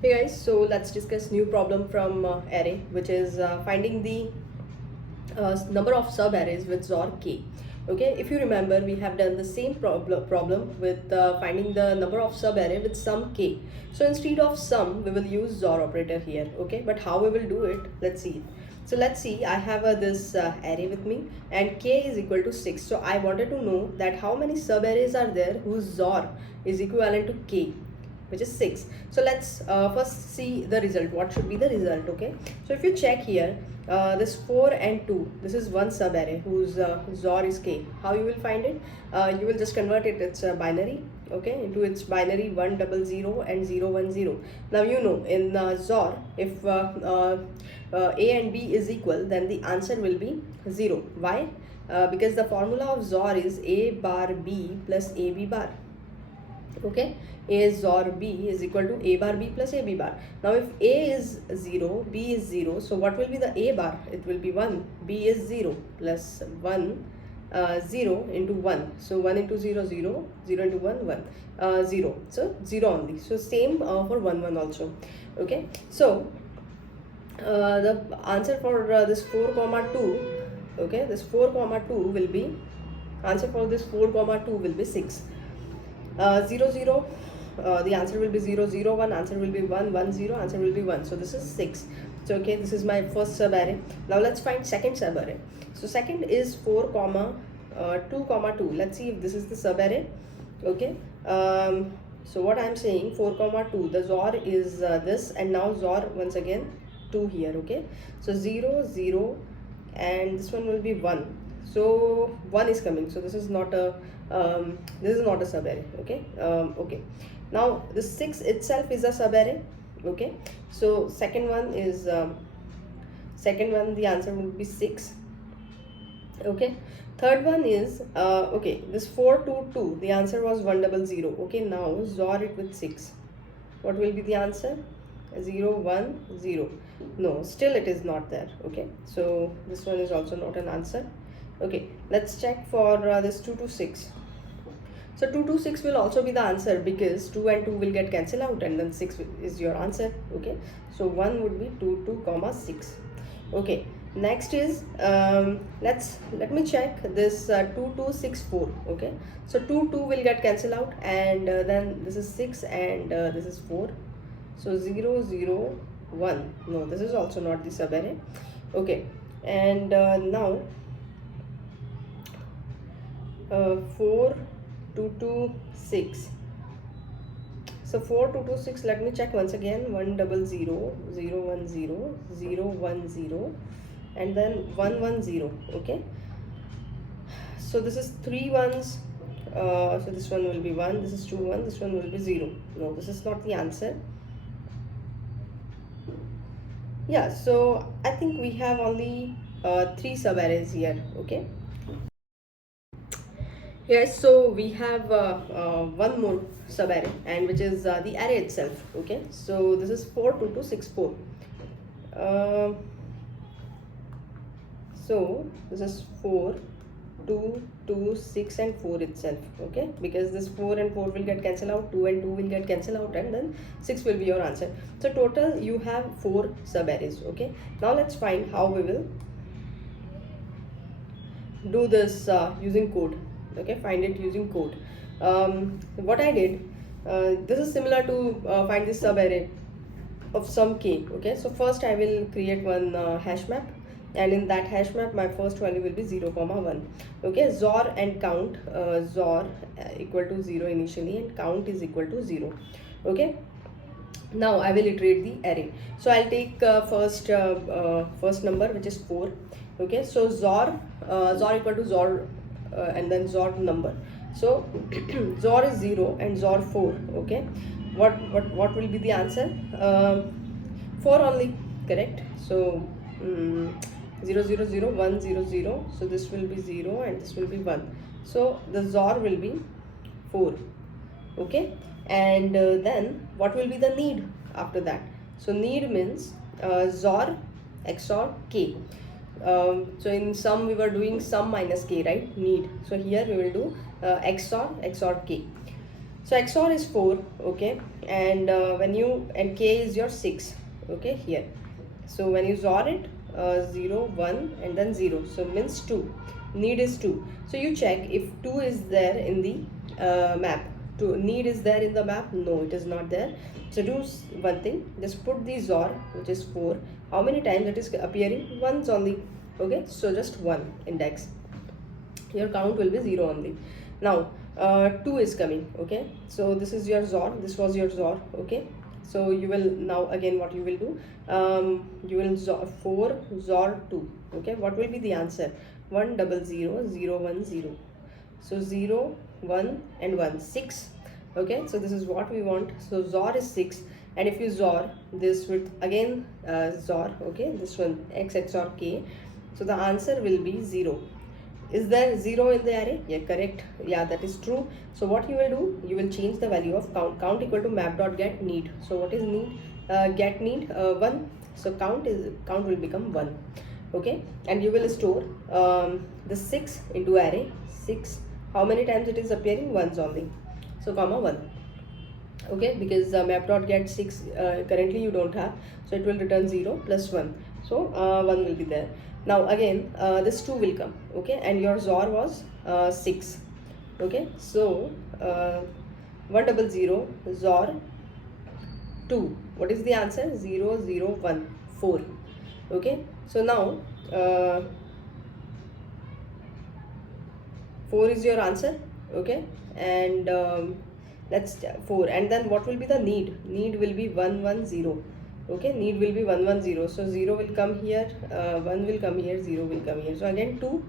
Hey guys, so let's discuss new problem from array, which is finding the number of sub arrays with XOR k. Okay, if you remember, we have done the same problem with finding the number of sub array with sum k. So instead of sum, we will use XOR operator here. Okay, but how we will do it? Let's see. So let's see, I have this array with me and k is equal to 6. So I wanted to know that how many sub arrays are there whose XOR is equivalent to k, which is 6. So let's first see the result. What should be the result? Okay, so if you check here, this 4 and 2, this is one sub array whose XOR is k. How you will find it? You will just convert it, it's binary, okay, into its binary 100 and 010. Now you know in XOR, if a and b is equal, then the answer will be 0. Why? Because the formula of XOR is a bar b plus ab bar. Okay, a XOR b is equal to a bar b plus ab bar. Now if a is 0, b is 0, so what will be the a bar? It will be 1. B is 0 plus 1, 0 into 1. So 1 into 0, 0, 0 into 1, 1, 0. So 0 only. So same for 1, 1 also. Okay, so the answer for this 4 comma 2, okay, this 4 comma 2 will be, answer for this 4 comma 2 will be 6. 0 0, the answer will be 0 0 1, answer will be 1 1 0, answer will be 1. So this is 6. So okay, this is my first sub array. Now let's find second sub array. So second is 4 comma 2 comma 2. Let's see if this is the sub array. Okay, so what I'm saying, 4 comma 2, the XOR is this, and now XOR once again 2 here. Okay, so 0 0 and this one will be 1. So 1 is coming, so this is not a sub array. Okay, okay, now the 6 itself is a sub array. Okay, so second one is the answer will be 6. Okay, third one is okay, this 4 2 2, the answer was 100. Okay, now XOR it with 6. What will be the answer? 0 1 0. No, still it is not there. Okay, so this one is also not an answer. Okay, let's check for this 2 to 6. So 2 to 6 will also be the answer, because 2 and 2 will get cancelled out and then 6 is your answer. Okay, so 1 would be 2 2 comma 6. Okay, next is let me check this 2 2 6 4. Okay, so 2 2 will get cancelled out, and then this is 6 and this is 4. So 0 0 1. No, this is also not the sub array. Okay, and now 4 2 2 6. So 4 2 2 6, let me check once again. 100 0 1 0 0 1 0 and then 1 1 0. Okay, so this is 3 ones. So this one will be 1, this is 2 1, this one will be 0. No, this is not the answer. Yeah, so I think we have only 3 sub arrays here. Okay, yes, so we have one more sub array, and which is the array itself. Okay, so this is 4 2 2 6 4. So this is 4 2 2 6 and 4 itself. Okay, because this 4 and 4 will get cancelled out, 2 and 2 will get cancelled out, and then 6 will be your answer. So total you have 4 sub arrays. Okay, now let's find how we will do this using code. Okay, find it using code. What I did, this is similar to find this sub array of some k. Okay, so first I will create one hash map, and in that hash map my first value will be 0 comma 1. Okay, XOR and count, XOR equal to 0 initially and count is equal to 0. Okay, now I will iterate the array. So I'll take first number, which is 4. Okay, so XOR equal to XOR and then XOR number. So XOR is 0 and XOR 4. Okay, what will be the answer? 4 only, correct? So 0 0 0 1 0 0. So this will be 0 and this will be 1. So the XOR will be 4. Okay, and then what will be the need after that? So need means XOR XOR k. So in sum we were doing sum minus k, right? Need. So here we will do XOR XOR k. So XOR is 4, okay, and and K is your 6, okay, here. So when you XOR it, 0, 1 and then 0, so means 2. Need is 2. So you check if 2 is there in the map. Need is there in the map? No, it is not there. So do one thing, just put the XOR, which is 4. How many times it is appearing? Once only, okay, so just 1 index. Your count will be 0 only. Now 2 is coming, okay, so this is your XOR, this was your XOR, okay. So you will now again what you will do, you will XOR 4 XOR 2, okay. What will be the answer? 1 0 0 0 1 0. So 0 1 and 1 6, okay. So this is what we want. So XOR is 6, and if you XOR this with again XOR, okay, this one X XOR K, so the answer will be 0. Is there 0 in the array? Yeah, correct. Yeah, that is true. So what you will do, you will change the value of count. Count equal to map.get need. So what is need? Get need 1. So count will become 1. Okay, and you will store the 6 into array 6. How many times it is appearing? Once only. So comma 1. Okay, because map.get 6 currently you don't have, so it will return 0 plus 1. So 1 will be there. Now again this 2 will come, okay, and your XOR was 6, okay. So 1 0 0 XOR 2. What is the answer? 0 0 1 4, okay. So now 4 is your answer, okay, and that's 4. And then what will be the need? Need will be 1 1 0, okay. Need will be 1 1 0. So 0 will come here, 1 will come here, 0 will come here. So again 2,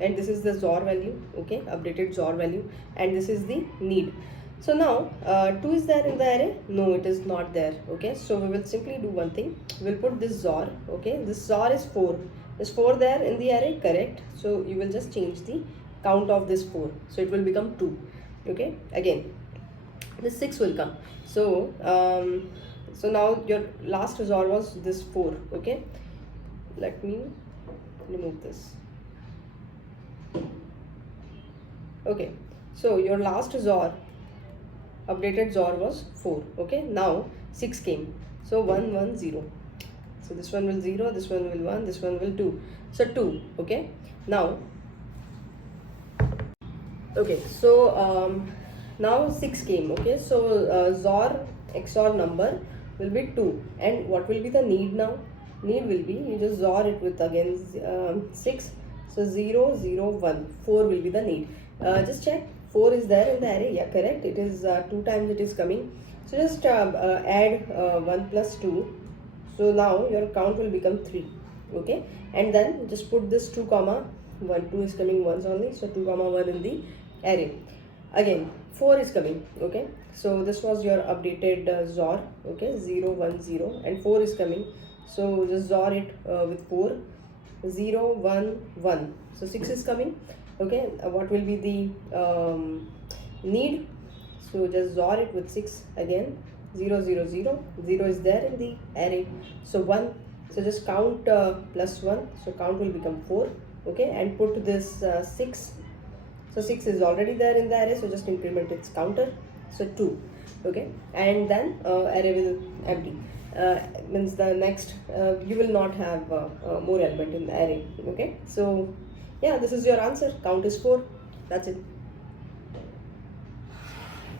and this is the XOR value, okay, updated XOR value, and this is the need. So now 2 is there in the array? No, it is not there, okay. So we will simply do one thing, we'll put this XOR, okay. This XOR is 4. Is 4 there in the array? Correct. So you will just change the count of this 4, so it will become 2, okay. Again this 6 will come. So so now your last XOR was this 4, okay. Let me remove this, okay. So your last XOR, updated XOR was 4, okay. Now 6 came, so 1 1 0. So this one will 0, this one will 1, this one will 2. So 2, okay. Now okay, so now 6 came, okay. So XOR XOR number will be 2, and what will be the need now? Need will be, you just XOR it with again 6. So 0 0 1 4 will be the need. Just check, 4 is there in the array? Yeah, correct. It is 2 times it is coming. So just add 1 plus 2. So now your count will become 3, okay. And then just put this 2 comma 1. 2 is coming once only, so 2 comma 1 in the array. Again 4 is coming, okay. So this was your updated XOR, okay, 0 1 0, and 4 is coming. So just XOR it with 4, 0 1 1. So 6 is coming, okay. What will be the need? So just XOR it with 6 again, 0 0 0. 0 is there in the array, so 1. So just count plus 1, so count will become 4, okay, and put this 6. So 6 is already there in the array, so just increment its counter, so 2, okay. And then array will empty, means the next you will not have more element in the array, okay. So yeah, this is your answer. Count is 4. That's it.